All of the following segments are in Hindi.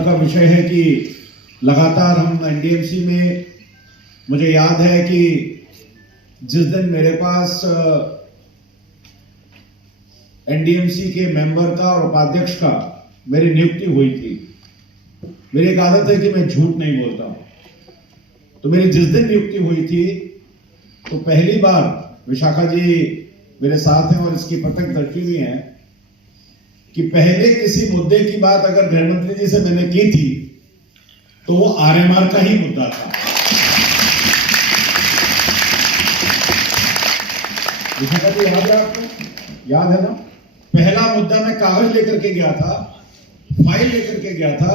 का विषय है कि लगातार हम एनडीएमसी में, मुझे याद है कि जिस दिन मेरे पास एनडीएमसी के मेंबर का और उपाध्यक्ष का मेरी नियुक्ति हुई थी, मेरी एक आदत है कि मैं झूठ नहीं बोलता हूं। तो मेरी जिस दिन नियुक्ति हुई थी तो पहली बार विशाखा जी मेरे साथ हैं और इसकी प्रत्यक्षदर्शी भी हैं कि पहले किसी मुद्दे की बात अगर गृहमंत्री जी से मैंने की थी तो वो आरएमआर का ही मुद्दा था। विशाखा जी याद है आपको? याद है ना? पहला मुद्दा मैं कागज लेकर के गया था, फाइल लेकर के गया था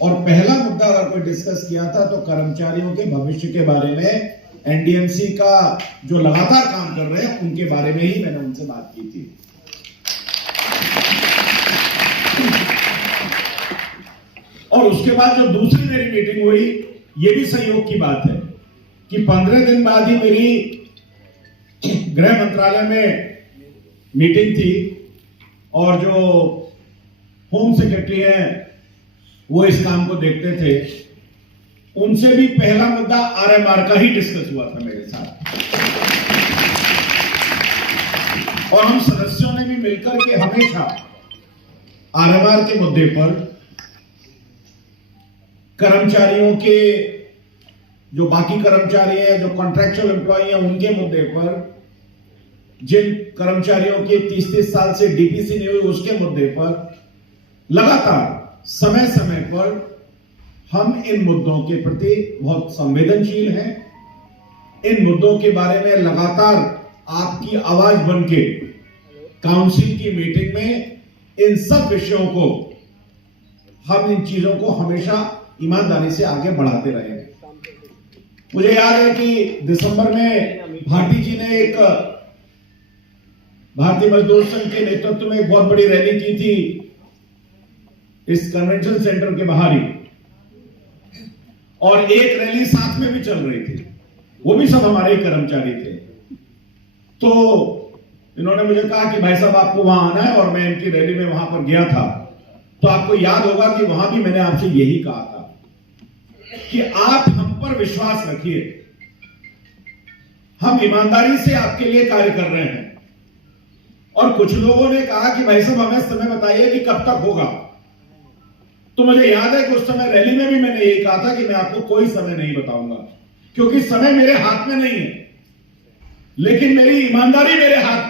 और पहला मुद्दा अगर कोई डिस्कस किया था तो कर्मचारियों के भविष्य के बारे में, एनडीएमसी का जो लगातार काम कर रहे हैं उनके बारे में ही मैंने उनसे बात की थी। और उसके बाद जो दूसरी मेरी मीटिंग हुई, ये भी संयोग की बात है कि 15 दिन बाद ही मेरी गृह मंत्रालय में मीटिंग थी और जो होम सेक्रेटरी हैं वो इस काम को देखते थे, उनसे भी पहला मुद्दा आरएमआर का ही डिस्कस हुआ था मेरे साथ। और हम सदस्यों ने भी मिलकर के हमेशा आरएमआर के मुद्दे पर, कर्मचारियों के जो बाकी कर्मचारी हैं, जो कॉन्ट्रैक्चुअल एम्प्लॉय हैं, उनके मुद्दे पर, जिन कर्मचारियों के 30-30 साल से डीपीसी नहीं हुई उसके मुद्दे पर, लगातार समय समय पर हम इन मुद्दों के प्रति बहुत संवेदनशील हैं। इन मुद्दों के बारे में लगातार आपकी आवाज बनके काउंसिल की मीटिंग में इन सब विषयों को, हम इन चीजों को हमेशा ईमानदारी से आगे बढ़ाते रहे हैं। मुझे याद है कि दिसंबर में भाटी जी ने एक भारतीय मजदूर संघ के नेतृत्व में एक बहुत बड़ी रैली की थी इस कन्वेंशन सेंटर के बाहर ही, और एक रैली साथ में भी चल रही थी, वो भी सब हमारे ही कर्मचारी थे। तो इन्होंने मुझे कहा कि भाई साहब आपको वहां आना है, और मैं इनकी रैली में वहां पर गया था। तो आपको याद होगा कि वहां भी मैंने आपसे यही कहा था कि आप हम पर विश्वास रखिए, हम ईमानदारी से आपके लिए कार्य कर रहे हैं। और कुछ लोगों ने कहा कि भाई साहब हमें समय बताइए कि कब तक होगा। तो मुझे याद है कि उस समय रैली में भी मैंने यही कहा था कि मैं आपको कोई समय नहीं बताऊंगा, क्योंकि समय मेरे हाथ में नहीं है, लेकिन मेरी ईमानदारी मेरे हाथ में